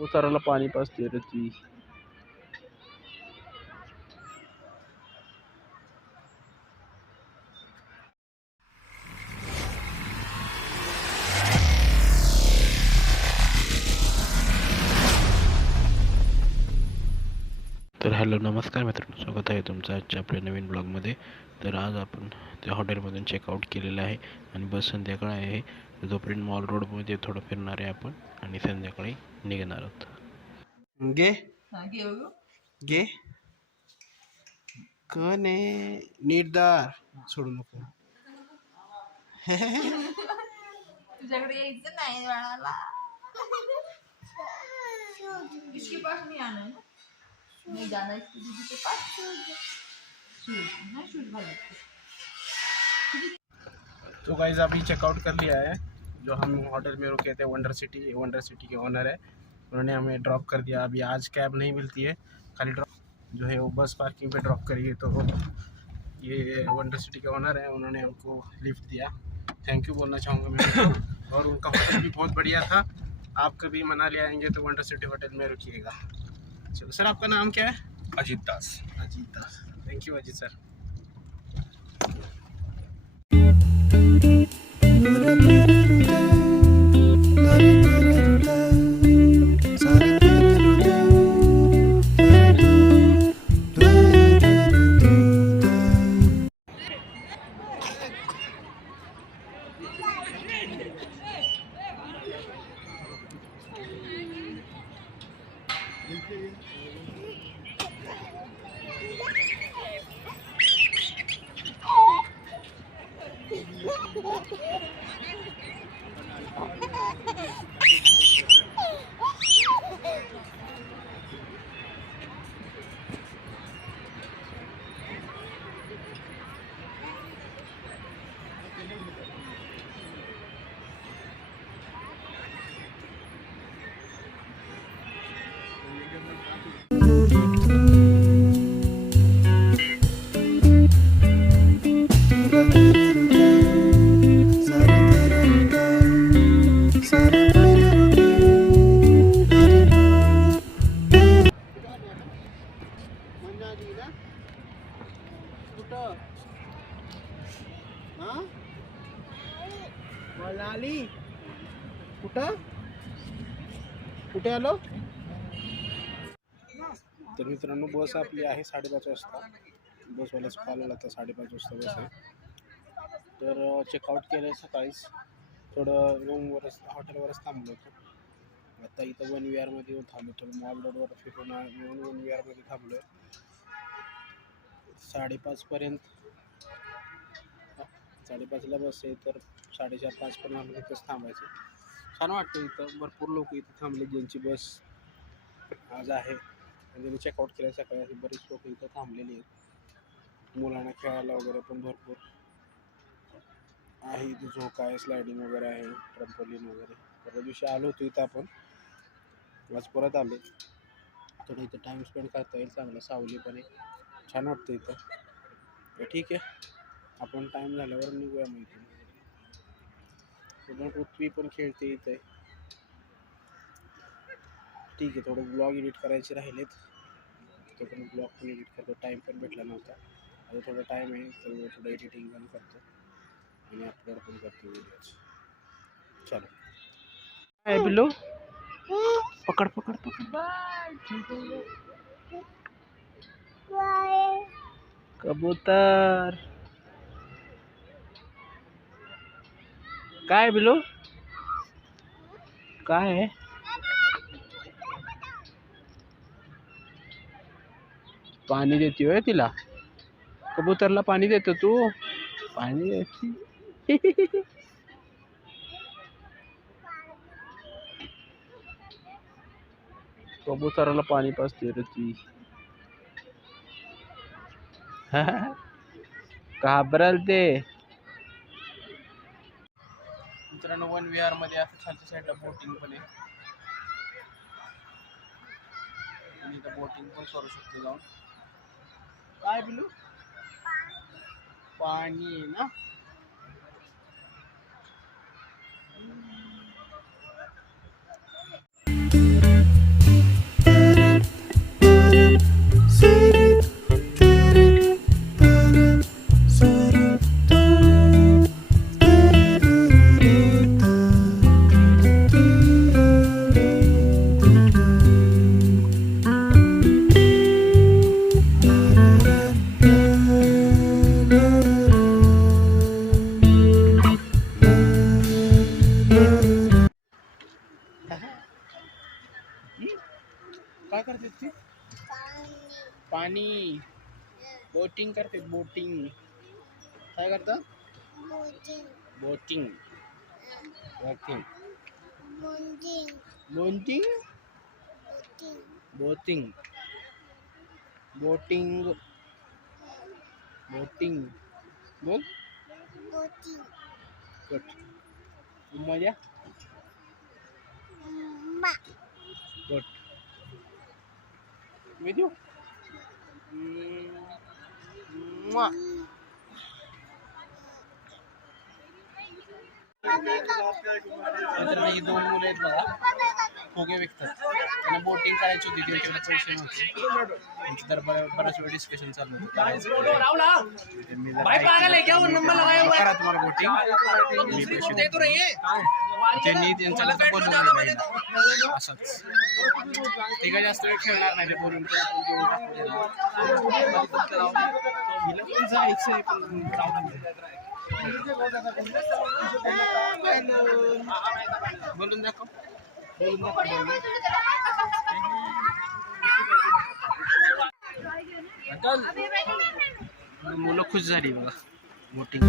उताराला पाणी पाजते रे ती. तर हॅलो नमस्कार मित्रांनो, स्वागत आहे तुमचं आजच्या आपल्या नवीन ब्लॉगमध्ये. तर आज आपण त्या हॉटेलमधून चेकआउट केलेलं आहे आणि बस संध्याकाळ आहे. जोपर्यंत मॉल रोडमध्ये थोडं फिरणार आहे आपण आणि संध्याकाळी निघणार आहोत. गे गे कने नीटदार सोडू नको. तुझ्याकडे यायचं नाही बाळाला. इसके पास नहीं आना है ना, नहीं जाना इसकी दीदी के पास. शूज ना, शूज वाला. तो गाइस अभी चेकआउट कर लिया है. जो हम होटल में रुके थे वंडर सिटी के ओनर है, उन्होंने हमें ड्रॉप कर दिया. अभी आज कैब नहीं मिलती है, खाली ड्रॉप जो है वो बस पार्किंग पे ड्रॉप करिए. तो ये वंडर सिटी के ओनर है, उन्होंने हमको लिफ्ट दिया. थैंक यू बोलना चाहूँगा मैं उनको. और उनका होटल भी बहुत बढ़िया था. आप कभी मनाली आएंगे तो वंडर सिटी होटल में रुकिएगा. चलो सर, आपका नाम क्या है? Ajit Das. Thank you Ajit sir. Manali कुठं कुठे आलो. तर मित्रांनो, बस आपली आहे 5:30 वाजता. बसवाल्याच कॉल आला तर 5:30 वाजता बस आहे. तर चेकआउट केलं सकाळीच. थोडं रूमवरच हॉटेलवरच थांबलो होतो. आता इथं वन विहारमध्ये येऊन थांबलो. थोडं मॉल रोडवर फिरून येऊन वन विहारमध्ये थांबलो आहे. 5:30पर्यंत 5:30ला बस आहे, तर 4:30-5 पण आम्ही इथंच थांबायचं. छान वाटतं इथं. भरपूर लोक इथं थांबले ज्यांची बस आज आहे. म्हणजे मी चेकआउट केलं सकाळी. बरीच लोक इथं थांबलेली आहेत. मुलांना खेळायला वगैरे पण भरपूर आहे. इथं झोका आहे, स्लायडिंग वगैरे आहे, ट्रम्पोलिन वगैरे. परवा दिवशी आलो होतो इथं आपण, आज परत आलो. थोडं इथं टाईम स्पेंड करता येईल चांगला. सावली पण आहे, छान वाटतं इथं. तर ठीक आहे, आपण टाईम झाल्यावर निघूया मग इथून. पृथ्वी पण खेळते इथे. ठीक आहे, थोडं ब्लॉग एडिट करायचे राहिलेत, तो पण ब्लॉग पण एडिट करतो. टाईम पण भेटला नव्हता. आता थोडं टाईम आहे, तर थोडं एडिटिंग पण करतो आणि अपलोड पण करतो व्हिडिओज. चलो काय बिल्लू, पकड पकड पकड. कबूतर काय बिल्लू, काय आहे? पाणी देते होय तिला. कबूतरला पाणी देतो तू? पाणी देते. कबूतराला पाणी पाजते रे ती. घाबरल ते. मित्रांनो, वन विहार मध्ये असं खालच्या साईडला बोटिंग पण आहे. आणि इथं बोटिंग पण करू शकतो जाऊन. काय बिलू, पाणी आहे ना. काय करते ती? पाणी बोटिंग करते. बोटिंग काय करतात? Boating boating boating boating boating boating बोल गुड. मजा गुड. with you. Mwah. मित्रांनो, ही दोन मुलं आहेत बघा, फुगे विकतात. त्यांना बोटिंग करायची होती, त्यांच्याकडे पैसे नव्हते. त्यांची तर बराच वेळ डिस्कशन चालू होतं. करा तुम्हाला बोटिंग, त्यांनी त्यांचं बोलवलं असंच. ते काय जास्त वेळ खेळणार नाही, ते बोलून हिला पण जायचं आहे, पण बोलून दाखव. बोलून दाखव. मुलं खुश झाली बघा बोटिंग.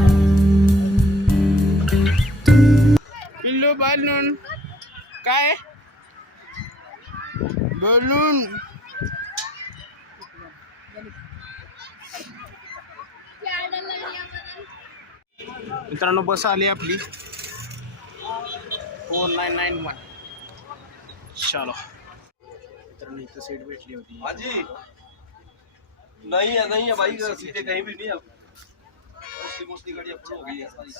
पिल्लू बलून काय बलून. मित्रांनो, बस आली आपली 4991. चलो मित्रांनो, इथं सीट भेटली होती. नहीं है भाई, सीटें कहीं भी नहीं है. मोस्टली गाड़ी अप्रूव हो गई है सारी.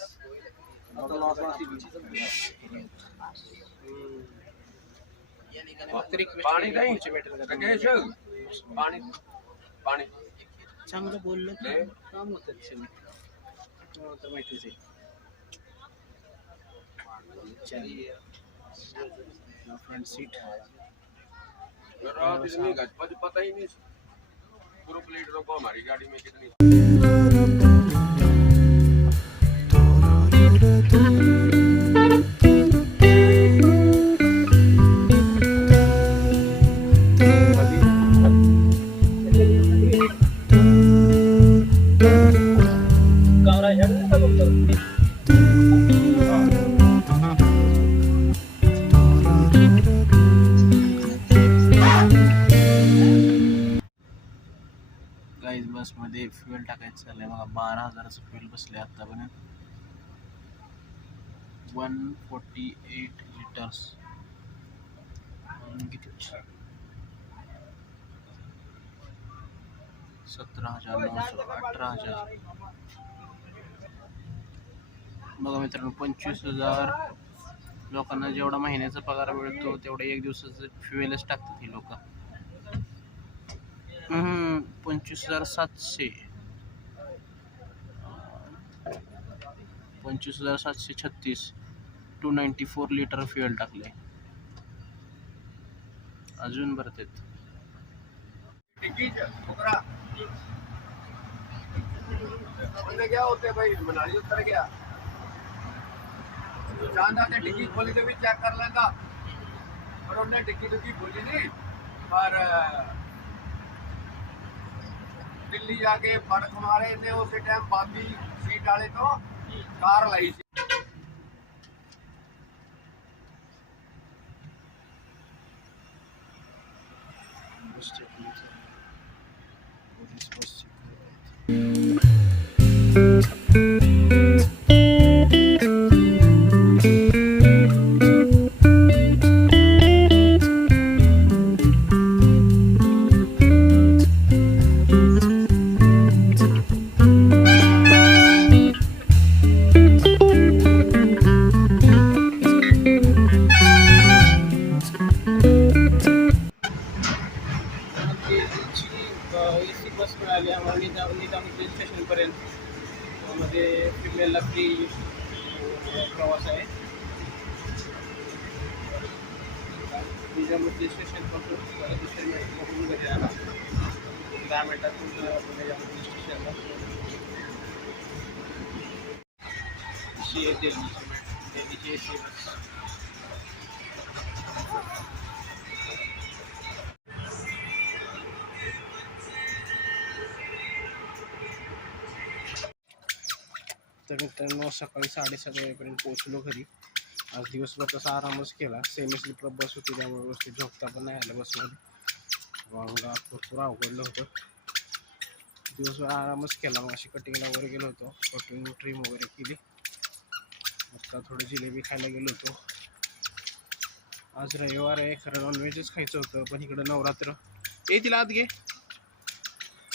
पाणी नाही पाणी पाणी चांगलं बोललं तर काम होतं. तर माहितीच आहे. फ्रंट सीट पता ही नहीं ग्रुप लीडरों को हमारी गाड़ी में कितनी. गाईज बसमध्ये फ्युएल टाकायचं चाललंय बघा. 12,000चं फ्युएल बसले आतापर्यंत. 148 लिटर्स. किती 17,900 18,000. बघा मित्रांनो, 25,000 लोकांना जेवढा महिन्याचा पगार मिळतो तेवढा एक दिवसाचं फ्युएलच टाकतात ही लोक. 25,700 25,736 294 लिटर फ्युएल टाकले. अजून भरतात. क्या होते भाई, मनाली उतर गया शानदार ने डिग्गी खोली तो भी चेक कर लेगा, पर उन्हें डिग्गी खोली नहीं. पर दिल्ली जाके फड़क मारे ने उस टाइम बाकी सीट वाले तो कार लाई थी. बस मिळाली आम्हाला निजाम स्टेशनपर्यंत. त्यामध्ये फिमेलला फ्री प्रवास आहे. निजामुद्दीन स्टेशनपासून दुसऱ्या घरी आला 10 मिनिटात निजामुद्दीन स्टेशनला. दिल्लीची एसी बस. तर मित्रांनो सकाळी 7:30 वाजेपर्यंत पोहोचलो घरी. आज दिवसभर तसा आरामच केला. सेमी स्लीपर बस होती त्यामुळे व्यवस्थित झोपता पण नाही आलं बसमध्ये. अंगात भरपूर अवघडलं होतं. दिवसभर आरामच केला. मग अशी कटिंगला वगैरे गेलो होतो. कटिंग ट्रिम वगैरे केली. आता थोडं जिलेबी खायला गेलो होतो. आज रविवार आहे, खरं नॉनव्हेजच खायचं होतं पण इकडं नवरात्र तिला आत घे.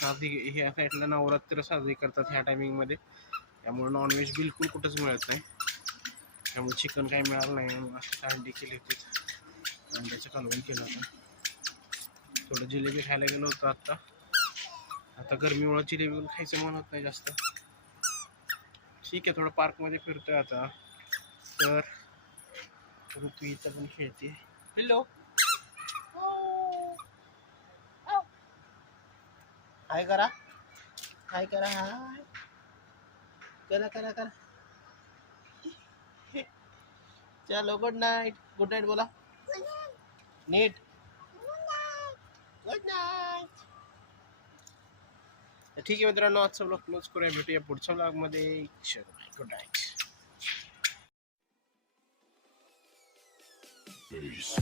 आधी ह्या साईडला नवरात्र साजरी करतात ह्या टायमिंगमध्ये, त्यामुळे नॉनव्हेज बिलकुल कुठंच मिळत नाही. त्यामुळे चिकन काही मिळालं नाही. मग अशी अंडी केली होती, अंड्याचं कालवण केलं होतं. थोडं जिलेबी खायला गेलो होतो. आता गरमीमुळे जिलेबी खायचं मन होत नाही जास्त. ठीक आहे, थोडं पार्कमध्ये फिरतोय आता. तर ऋतू इथं पण खेळते. हॅलो, हाय करा, हाय करा, हाय करा करा करा. चलो गुड नाईट. गुड नाईट बोला नीट. Good night. ठीक आहे मित्रांनो, आजचा ब्लॉग क्लोज करूया. भेटूया पुढच्या ब्लॉगमध्ये. Good night. Peace.